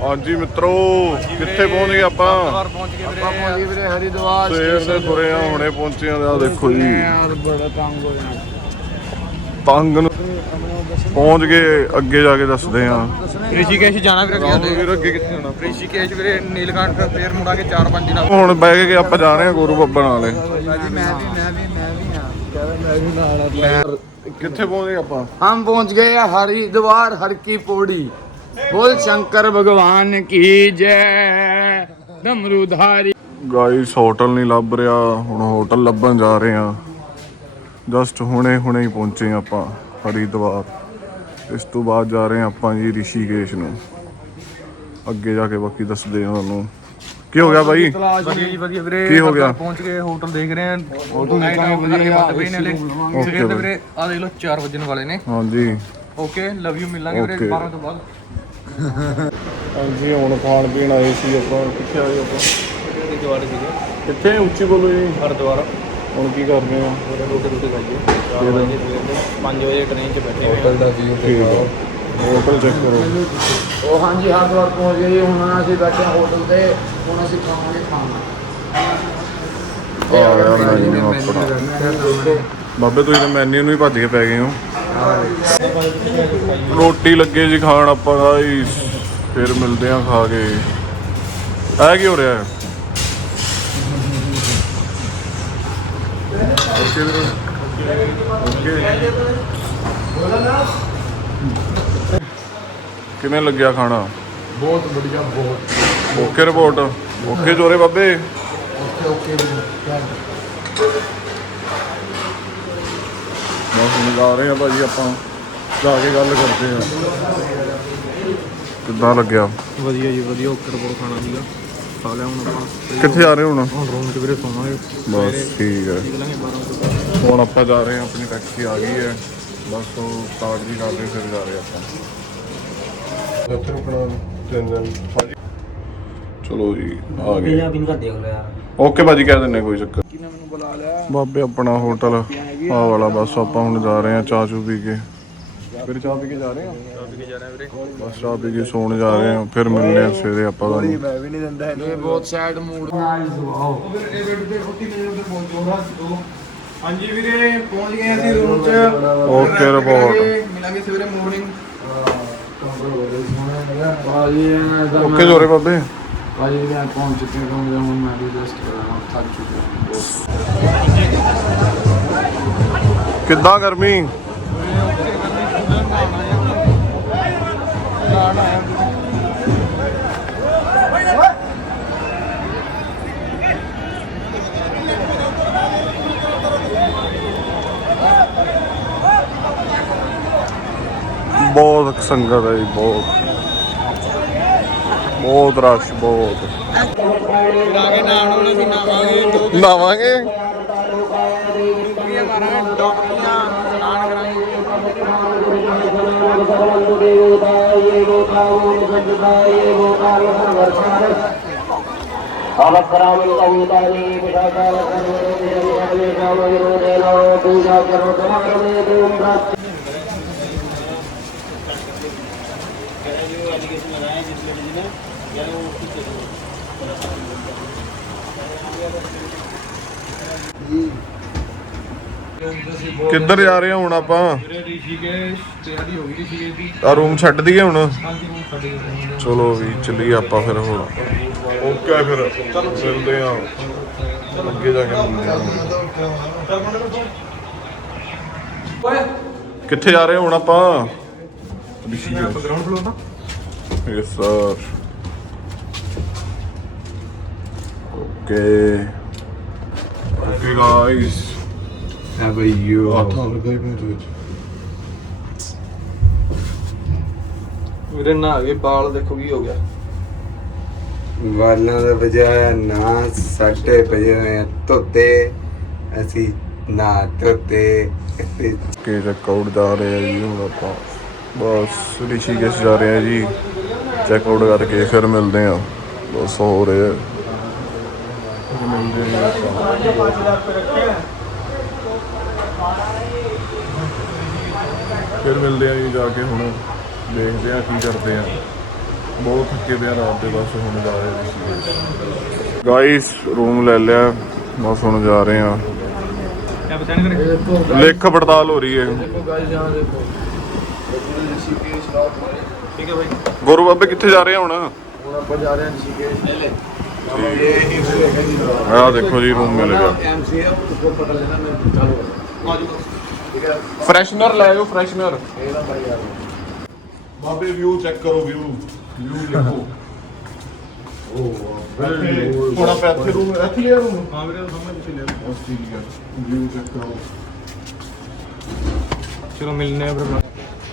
ਹਾਂਜੀ ਮਿੱਤਰੋ ਕਿੱਥੇ ਪਹੁੰਚ ਗਏ ਆਪਾਂ? ਆਪਾਂ ਪਹੁੰਚ ਗਏ ਵੀਰੇ। ਹਰਿਦਵਾਰ ਸਵੇਰ ਦੇ ਤੁਰੇ ਪਹੁੰਚ ਗਏ ਅੱਗੇ ਜਾ ਕੇ ਦੱਸਦੇ ਆ। ਰਿਸ਼ੀਕੇਸ਼ ਜਾਣਾ ਵੀਰੇ ਕਿੱਥੇ ਜਾਣਾ? ਰਿਸ਼ੀਕੇਸ਼ ਵੀਰੇ ਨੀਲਕੰਠ ਫੇਰ ਮੁੜਾ ਕੇ ਚਾਰ ਪੰਜ ਦਿਨ ਹੁਣ ਬਹਿ ਕੇ ਆਪਾਂ ਜਾਣੇ ਆ ਗੁਰੂ ਬੱਬਾ ਨਾਲੇ ਨਾਲ ਕਿੱਥੇ ਪਹੁੰਚ ਗਏ ਆਪਾਂ? ਹਮ ਪਹੁੰਚ ਗਏ ਆ ਹਰਿਦਵਾਰ ਪੌੜੀ बोल शंकर भगवान की जय डमरूधारी ਗਾਈਸ ਹੋਟਲ ਨਹੀਂ ਲੱਭ ਰਿਹਾ ਹੁਣ ਹੋਟਲ ਲੱਭਣ ਜਾ ਰਹੇ ਆ ਜਸਟ ਹੁਣੇ ਹੁਣੇ ਹੀ ਪਹੁੰਚੇ ਹਾਂ ਆਪਾਂ ਹਰਿਦੁਆਰ ਇਸ ਤੋਂ ਬਾਅਦ ਜਾ ਰਹੇ ਆ ਆਪਾਂ ਜੀ ਰਿਸ਼ੀਕੇਸ਼ ਨੂੰ ਅੱਗੇ ਜਾ ਕੇ ਬਾਕੀ ਦੱਸਦੇ ਆ ਤੁਹਾਨੂੰ ਕੀ ਹੋ ਗਿਆ ਬਾਈ ਵਧੀਆ ਜੀ ਵਧੀਆ ਵੀਰੇ ਕੀ ਹੋ ਗਿਆ? ਪਹੁੰਚ ਗਏ ਹੋਟਲ ਦੇਖ ਰਹੇ ਹਾਂ ਹੋਟਲ ਨਾਈਟ ਨਿਕਲ ਆਊਟ ਕਰਕੇ ਵਧੀਆ, ਬੰਦ ਪਏ ਨੇ ਹਲੇ ਓਕੇ ਸਵੇਰ ਦੇ ਬਾਈ। ਵੀਰੇ ਆ ਦੇਖ ਲਓ 4 ਵਜਣ ਵਾਲੇ ਨੇ ਹਾਂਜੀ ਓਕੇ ਲਵ ਯੂ ਮਿਲਾਂਗੇ ਵੀਰੇ Okay. 12 ਤੋਂ ਬਾਅਦ ਹਾਂਜੀ ਹੁਣ ਖਾਣ ਪੀਣ ਆਏ ਸੀ ਆਪਾਂ। ਕਿੱਥੇ ਆਏ ਆਪਾਂ? ਹਰਿਦੁਆਰ ਸੀਗੇ। ਕਿੱਥੇ? ਉੱਚੀ ਬੋਲੋ ਜੀ। ਹਰਿਦੁਆਰ। ਹੁਣ ਕੀ ਕਰ ਰਹੇ ਆ ਰੋਟੀ ਰੋਟੀ ਖਾਈਏ। 4 ਵਜੇ ਸਵੇਰ ਦੇ 5 ਵਜੇ ਟ੍ਰੇਨ 'ਚ ਬੈਠੇ ਹੋਏ ਦਾ व्यू ਠੀਕ ਆ ਹੋਟਲ ਚੈੱਕ ਕਰੋ। ਉਹ ਹਾਂਜੀ ਹਰਿਦੁਆਰ ਪਹੁੰਚ ਗਏ ਜੀ। ਹੁਣ ਅਸੀਂ ਬੈਠੇ ਹਾਂ ਹੋਟਲ ਤੇ। ਹੁਣ ਅਸੀਂ ਖਾਵਾਂਗੇ ਖਾਣਾ। ਆ ਗਿਆ ਮੈਨੂ ਆਪਣਾ। ਬਾਬੇ ਤੁਸੀਂ ਤਾਂ ਮੈਨੂ ਨੂੰ ਹੀ ਭੱਜ ਕੇ ਪੈ ਗਏ ਹੋ। ਰੋਟੀ ਲੱਗੇ ਜੀ ਖਾਣ ਆਪਾਂ ਗਾਈਸ ਫਿਰ ਮਿਲਦੇ ਆ ਖਾ ਕੇ। ਆ ਕੀ ਹੋ ਰਿਹਾ ਹੈ? Okay okay. ਕਿਵੇਂ ਲੱਗਿਆ ਖਾਣਾ? ਬਹੁਤ ਵਧੀਆ ਬਹੁਤ। Okay report. ਓਕੇ ਜੋਰੇ ਬਾਬੇ। ਓਕੇ ਓਕੇ ਹੁਣ ਜਾ ਰਹੇ ਆ ਭਾਜੀ ਆਪਾਂ ਜਾ ਕੇ ਗੱਲ ਕਰਦੇ ਆ। ਕਿੱਦਾਂ ਲੱਗਿਆ? ਵਧੀਆ ਜੀ ਵਧੀਆ ਓਕੇ ਰਿਪੋਰਟ ਖਾਣਾ ਸੀਗਾ। ਖਾ ਲਿਆ ਹੁਣ ਆਪਾਂ। ਕਿੱਥੇ ਜਾ ਰਹੇ ਹੁਣ? ਹੁਣ ਰੂਮ 'ਚ ਵੀਰੇ ਸੋਵਾਂਗੇ। ਬਸ ਠੀਕ ਹੈ। ਨਿਕਲਾਂਗੇ 12 ਤੋਂ ਬਾਅਦ ਹੁਣ ਆਪਾਂ ਜਾ ਰਹੇ ਹਾਂ ਆਪਣੀ ਟੈਕਸੀ ਆ ਗਈ ਹੈ। ਬਸ ਉਹ ਸਟਾਰਟ ਵੀ ਕਰ ਰਹੇ ਫਿਰ ਜਾ ਰਹੇ ਆਪਾਂ। ਇੱਥੇ ਰੁਕਣਾ ਤਿੰਨ ਦਿਨ ਹਾਂਜੀ ਚਲੋ ਜੀ ਆ ਗਏ। ਓਕੇ ਭਾਜੀ ਕਹਿ ਦਿੰਨੇ ਕੋਈ ਚੱਕਰ। ਕਿਨੇ ਮੈਨੂੰ ਬੁਲਾ ਲਿਆ। ਬਾਬੇ ਆਪਣਾ ਹੋਟਲ ਆ ਵਾਲਾ ਬਸ ਆਪਾਂ ਹੁਣ ਜਾ ਰਹੇ ਹਾਂ ਚਾਹ ਚੂ ਪੀ ਕੇ। ਫਿਰ ਚਾਹ ਪੀ ਕੇ ਜਾ ਰਹੇ ਹਾਂ? ਬਸ ਚਾਹ ਪੀ ਕੇ ਸੌਣ ਜਾ ਰਹੇ ਹਾਂ ਫਿਰ ਮਿਲਨੇ ਆ ਸਵੇਰੇ ਆਪਾਂ ਤੁਹਾਨੂੰ। ਮੈਂ ਵੀ ਨਹੀਂ ਦਿੰਦਾ ਇਹ ਬਹੁਤ ਸੈਡ ਮੂਡ ਹਾਂਜੀ ਵੀਰੇ ਪਹੁੰਚ ਗਏ ਅਸੀਂ ਰੂਮ 'ਚ। ਓਕੇ ਰਿਪੋਰਟ ਮਿਲਾਂਗੇ ਸਵੇਰੇ ਮਾਰਨਿੰਗ ਓਕੇ ਜੋਰੇ ਬਾਬੇ। ਭਾਜੀ ਮੈਂ ਪਹੁੰਚ ਚੁੱਕੇ ਹਾਂ ਹੁਣ ਮੈਂ ਵੀ ਜਸਟ ਥੱਕ ਚੁੱਕਿਆ। ਹਾਂ ਕਿੱਦਾਂ ਗਰਮੀ? ਬਹੁਤ ਸੰਗਤ ਹੈ ਬਹੁਤ। ਬਹੁਤ ਰਸ਼ ਬਹੁਤ। ਨਾਲ ਹੁਣ ਅਸੀਂ ਨਾਵਾਂਗੇ ਦੋ ਨਾਵਾਂਗੇ ਕੁੜੀਆਂ ਮਾਰਾਂਗੇ ਡੋਕਰੀਆਂ ਸਨਾਨ ਕਰਾਂਗੇ ਕਿੱਧਰ ਜਾ ਰਹੇ ਹਾਂ ਹੁਣ ਆਪਾਂ? ਹੋ ਗਈ ਦੀ ਆ ਰੂਮ ਛੱਡ ਦਈਏ ਹੁਣ? ਹਾਂਜੀ ਰੂਮ ਛੱਡ ਗਏ ਚਲੋ ਵੀ ਚੱਲੀਏ ਆਪਾਂ ਫਿਰ ਹੁਣ। ਓਕੇ ਫਿਰ ਮਿਲਦੇ ਆ। ਅੱਗੇ ਜਾ ਕੇ ਮਿਲਦੇ ਆ। ਕਿੱਥੇ ਜਾ ਰਹੇ ਹੁਣ ਆਪਾਂ? Ground floor the yes sir okay okay guys How about you? ਲਗਾਈ ਮੇਰੇ ਵਿੱਚ ਵੀਰੇ ਨਹਾ ਕੇ ਬਾਲ ਦੇਖੋ ਕੀ ਹੋ ਗਿਆ। ਵਾਲਾਂ ਦਾ ਵਜਾਇਆ ਨਾ ਸਾਡੇ ਵਜੇ ਹੋਏ ਆ ਧੋਤੇ ਅਸੀਂ ਨਾ ਧੋਤੇ। ਕੇ ਚੈੱਕ ਆਊਟ ਜਾ ਰਹੇ ਆ ਜੀ ਹੁਣ ਆਪਾਂ ਬਸ ਰਿਸ਼ੀਕੇਸ਼ ਜਾ ਰਹੇ ਆ ਜੀ। ਚੈੱਕ ਆਊਟ ਕਰਕੇ ਫਿਰ ਮਿਲਦੇ ਆ। ਬਸ ਹੋ ਰਹੇ। ਆ ਫਿਰ ਮਿਲਦੇ ਆ। ਆਪਾਂ। ਫਿਰ ਮਿਲਦੇ ਆ ਜੀ ਜਾ ਕੇ ਹੁਣ ਦੇਖਦੇ ਆ ਕੀ ਕਰਦੇ ਆ। ਬਹੁਤ ਥੱਕੇ ਪਿਆ ਰਾਤ ਦੇ ਬਸ ਹੁਣ ਜਾ ਰਹੇ ਸੀ ਗਾਇਸ ਰੂਮ ਲੈ ਲਿਆ। ਬਸ ਹੁਣ ਜਾ ਰਹੇ ਆ। ਲੇਖ ਪੜਤਾਲ ਹੋ ਰਹੀ ਹੈ। ਗੁਰੂ ਬਾਬੇ ਕਿੱਥੇ ਜਾ ਰਹੇ ਹੁਣ? ਆਹ ਦੇਖੋ ਜੀ ਰੂਮ ਮਿਲ ਗਿਆ। ਐਮਸੀ ਤੋਂ ਪਤਾ ਲੈਣਾ ਮੈਂ ਚਾਲੂ ਫਰੈਸ਼ਨਰ ਲੈ ਆਓ ਫਰੈਸ਼ਨਰ ਬਾਬੇ ਵਿਊ ਚੈੱਕ ਕਰੋ ਵਿਊ ਵਿਊ ਦੇਖੋ। ਥੋੜਾ ਪੈਥੇ ਰੂਮ ਰੱਖ ਲਿਆ ਰੂਮ ਹਾਂ ਵੀਰੇ ਸਾਹਮਣੇ ਤੁਸੀਂ ਲੈ ਲਓ। ਆਸਟ੍ਰੇਲੀਆ ਵਿਊ ਚੈੱਕ ਕਰੋ। ਚਲੋ ਮਿਲਨੇ ਆ ਫਿਰ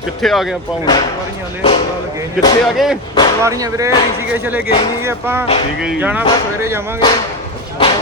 ਕਿੱਥੇ ਆ ਗਏ ਆਪਾਂ ਹੁਣ? ਸਵਾਰੀਆਂ ਲੈ ਨਾਲ ਗਏ ਕਿੱਥੇ ਆ ਗਏ? ਸਵਾਰੀਆਂ ਵੀਰੇ ঋষਿਕੇਸ਼ ਲੈ ਗਏ ਨਹੀਂ ਆਪਾਂ। ਠੀਕ ਹੈ ਜੀ। ਜਾਣਾ ਬਸ ਸਵੇਰੇ ਜਾਵਾਂਗੇ।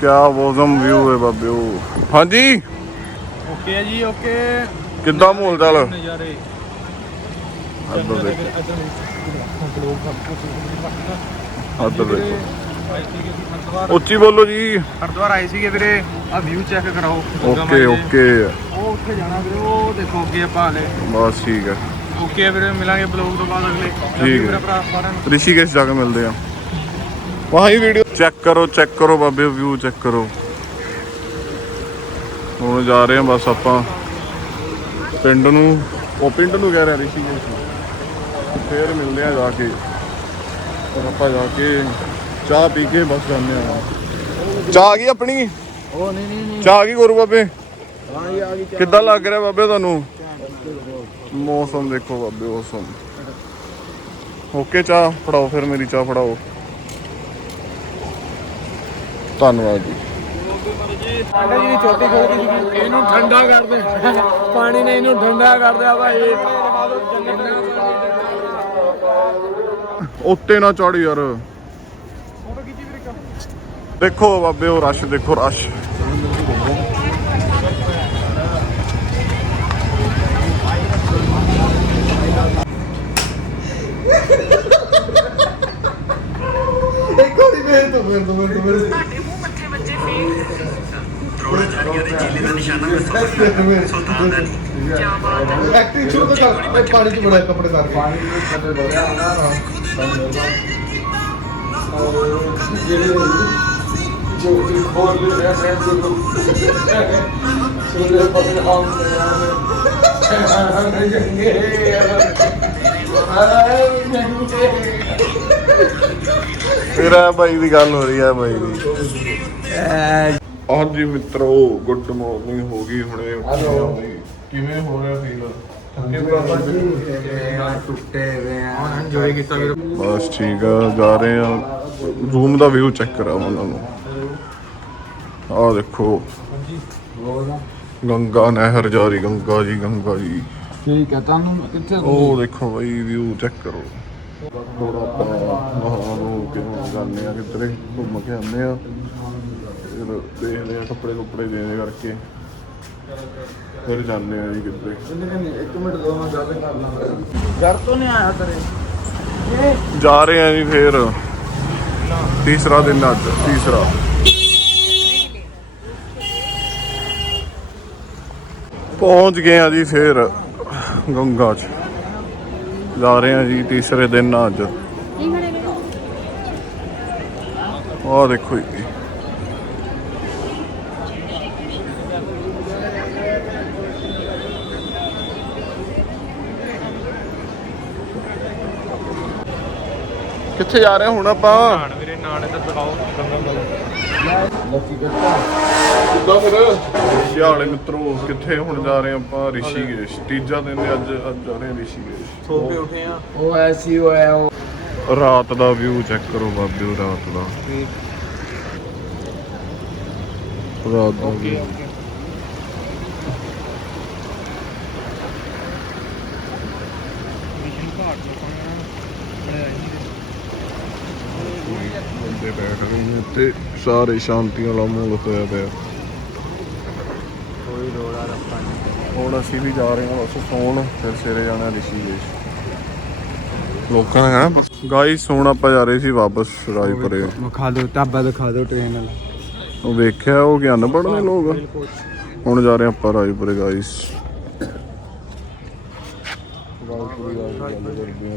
ਕਿਆ ਵੋਜ਼ਮ ਵਿਊ ਹੈ ਬਾਬੇ ਉਹ। ਹਾਂਜੀ? ਓਕੇ ਹੈ ਜੀ ਓਕੇ ਕਿੱਦਾਂ ਮਾਹੌਲ ਚਾਲ? ਨਜ਼ਾਰੇ। ਇੱਧਰ ਦੇਖੋ। ਇੱਧਰ ਦੇਖੋ। ਹਰਿਦੁਆਰ। ਉੱਚੀ ਬੋਲੋ ਜੀ। ਹਰਿਦੁਆਰ ਆਏ ਸੀਗੇ ਵੀਰੇ ਆ ਵਿਊ ਚੈੱਕ ਕਰਾਓ। ਓਕੇ। ਓਕੇ ਉਹ ਉੱਥੇ ਜਾਣਾ ਵੀਰੇ ਉਹ ਦੇਖੋ ਅੱਗੇ ਆਪਾਂ ਹਲੇ। ਬਸ ਠੀਕ ਹੈ। ਓਕੇ ਹੈ ਵੀਰੇ ਮਿਲਾਂਗੇ ਬਲੌਗ ਤੋਂ ਬਾਅਦ ਅਗਲੇ। ਠੀਕ ਹੈ। ਰਿਸ਼ੀਕੇਸ਼ ਜਾ ਕੇ ਮਿਲਦੇ ਆ ਵਾਹੀ ਵੀਡੀਓ ਚੈੱਕ ਕਰੋ ਚੈੱਕ ਕਰੋ ਬਾਬੇ ਵਿਊ ਚੈੱਕ ਕਰੋ। ਹੁਣ ਜਾ ਰਹੇ ਆ ਬਸ ਆਪਾਂ। ਪਿੰਡ ਨੂੰ ਉਹ ਪਿੰਡ ਨੂੰ ਕਹਿ ਰਿਹਾ ਰਿਸ਼ੀਕੇਸ਼ ਨੂੰ ਫੇਰ ਮਿਲਦੇ ਆ ਜਾ ਕੇ। ਫਿਰ ਆਪਾਂ ਜਾ ਕੇ ਚਾਹ ਪੀ ਕੇ ਬਸ ਜਾਂਦੇ ਆ ਚਾਹ ਆ ਗਈ ਆਪਣੀ? ਉਹ ਨਹੀਂ ਨਹੀਂ ਨਹੀਂ। ਚਾਹ ਆ ਗਈ ਗੁਰੂ ਬਾਬੇ? ਹਾਂ ਇਹ ਆ ਗਈ ਕਿੱਦਾਂ ਲੱਗ ਰਿਹਾ ਬਾਬੇ ਤੁਹਾਨੂੰ? ਮੌਸਮ ਦੇਖੋ ਬਾਬੇ ਮੌਸਮ। ਓਕੇ ਚਾਹ ਫੜਾਓ ਫਿਰ ਮੇਰੀ ਚਾਹ ਫੜਾਓ। ਧੰਨਵਾਦ ਜੀ। ਠੰਡਾ ਜੀ ਚੌਥੀ ਖੋਲ ਕੇ ਜੀ ਇਹਨੂੰ ਠੰਡਾ ਕਰ ਦੇ। ਪਾਣੀ ਨੇ ਇਹਨੂੰ ਠੰਡਾ ਕਰ ਦਿਆ ਭਾਈ ਉੱਤੇ ਨਾ ਚੜ ਯਾਰ। ਦੇਖੋ ਬਾਬੇ ਉਹ ਰਸ਼ ਦੇਖੋ ਰਸ਼। ਤੁਹਾਡੇ ਮੂੰਹ ਮੱਥੇ ਵੱਜੇ ਫੇਰ ਦਰੋੜਾ ਜਾਰੀਆਂ ਦੇ ਜ਼ਿਲ੍ਹੇ ਦਾ ਨਿਸ਼ਾਨਾ ਦੱਸੋ ਸੁਲਤਾਨ ਦਾ ਨਹੀਂ ਕੀ ਬਾਤ ਹੈ। ਐਕਟਿੰਗ ਸ਼ੁਰੂ ਤੋਂ ਕਰ ਪਾਣੀ ਚ ਬੜਾ ਕੱਪੜੇ ਕਰ ਪਾਣੀ ਜੋ ਕਿ ਖੋਲ ਰਿਹਾ ਹੈ ਜੋ ਸੁਲੇ ਪਰ ਹਮ ਫਿਰ ਇਹ ਬਾਈ ਦੀ ਗੱਲ ਹੋ ਰਹੀ ਹੈ ਬਾਈ ਦੀ। ਹਾਂਜੀ ਮਿੱਤਰੋ ਗੁੱਡ ਮਾਰਨਿੰਗ ਹੋ ਗਈ ਹੁਣੇ। ਆ। ਕਿਵੇਂ ਹੋ ਰਿਹਾ ਫੀਲ ਟੁੱਟੇ ਹੋਏ ਆ। ਇੰਜੋਏ ਕੀਤਾ ਵੀਰੇ ਬਸ ਠੀਕ ਆ ਜਾ ਰਹੇ ਆ। ਰੂਮ ਦਾ ਵਿਊ ਚੈੱਕ ਕਰਾਵਾਂ ਉਹਨਾਂ ਨੂੰ। ਆਹ ਦੇਖੋ। ਗੰਗਾ ਨਹਿਰ ਜਾ ਰਹੀ ਗੰਗਾ ਜੀ ਗੰਗਾ ਜੀ। ਠੀਕ ਹੈ ਤੁਹਾਨੂੰ ਕਿੱਥੇ ਉਹ ਦੇਖੋ ਬਾਈ ਵਿਊ ਚੈੱਕ ਕਰੋ। ਥੋੜਾ ਆਪਾਂ ਨਹਾ ਨੂੰ ਕੇ ਹੁਣ ਜਾਂਦੇ ਆ ਕਿਧਰੇ ਘੁੰਮ ਕੇ ਆਉਂਦੇ ਆ। ਦੇਖਦੇ ਆ ਕੱਪੜੇ ਕੁੱਪੜੇ ਦੇਣੇ ਕਰਕੇ। ਫਿਰ ਜਾਂਦੇ ਆ ਜੀ ਕਿਧਰੇ। ਇੱਕ ਮਿੰਟ ਦੋ ਮੈਂ ਗੱਲ ਕਰ ਲਾਂ ਘਰ ਤੋਂ ਨਹੀਂ ਆਇਆ ਤੇਰੇ। ਜਾ ਰਹੇ ਆ ਜੀ ਫੇਰ। ਤੀਸਰਾ ਦਿਨ ਅੱਜ ਤੀਸਰਾ। ਪਹੁੰਚ ਗਏ ਆ ਜੀ ਫੇਰ ਗੰਗਾ ਚ। ਜਾ ਰਹੇ ਆ ਜੀ ਤੀਸਰੇ ਦਿਨ ਅੱਜ। ਆਹ ਦੇਖੋ ਜੀ। ਕਿੱਥੇ ਜਾ ਰਹੇ ਹੁਣ ਆਪਾਂ? ਨਾਨ ਵੀਰੇ ਨਾਨ ਇੱਧਰ ਦਿਖਾਓ। ਗੰਗਾ ਮਾਈ ਲੱਕੀ ਕੱਟਾ ਕਿੱਦਾਂ ਫਿਰ? ਸਿਆਲੇ ਮਿੱਤਰੋ ਕਿੱਥੇ ਹੁਣ ਜਾ ਰਹੇ ਹਾਂ ਆਪਾਂ? ਰਿਸ਼ੀਕੇਸ਼ ਤੀਜਾ ਦਿਨ ਹੈ ਅੱਜ ਅੱਜ ਜਾ ਰਹੇ ਹਾਂ ਰਿਸ਼ੀਕੇਸ਼। ਸੋ ਕੇ ਉੱਠੇ ਆ। ਉਹ ਐਸੀ ਹੋਇਆ ਉਹ। ਰਾਤ ਦਾ ਵਿਊ ਚੈੱਕ ਕਰੋ ਬਾਬਿਓ ਰਾਤ ਦਾ। ਰਾਤ ਦਾ ਬੰਦੇ ਬੈਠ ਰਹੇ ਨੇ ਤੇ ਸਾਰੇ ਸ਼ਾਂਤੀ ਵਾਲਾ ਮਾਹੌਲ ਹੋਇਆ ਪਿਆ ਕੋਈ ਰੋੜਾ ਰੱਪਾ ਨਹੀਂ ਹੁਣ ਅਸੀਂ ਵੀ ਜਾ ਰਹੇ ਹਾਂ ਬਸ ਸੌਣ ਫਿਰ ਸਵੇਰੇ ਜਾਣਾ ਰਿਸ਼ੀਕੇਸ਼ ਲੋਕਾਂ ਨੇ ਕਹਿਣਾ ਗਾਈਸ ਹੁਣ ਆਪਾਂ ਜਾ ਰਹੇ ਸੀ ਵਾਪਸ ਰਾਜਪੁਰੇ ਵਿਖਾ ਦਿਓ ਢਾਬਾ ਦਿਖਾ ਦਿਓ ਟ੍ਰੇਨ ਵਾਲਾ ਉਹ ਵੇਖਿਆ ਉਹ ਗਿਆਨ ਪੜਨੇ ਲੋਕ ਹੁਣ ਜਾ ਰਹੇ ਆਪਾਂ ਰਾਜਪੁਰੇ ਗਾਈਸ ਰਾਜਪੁਰੇ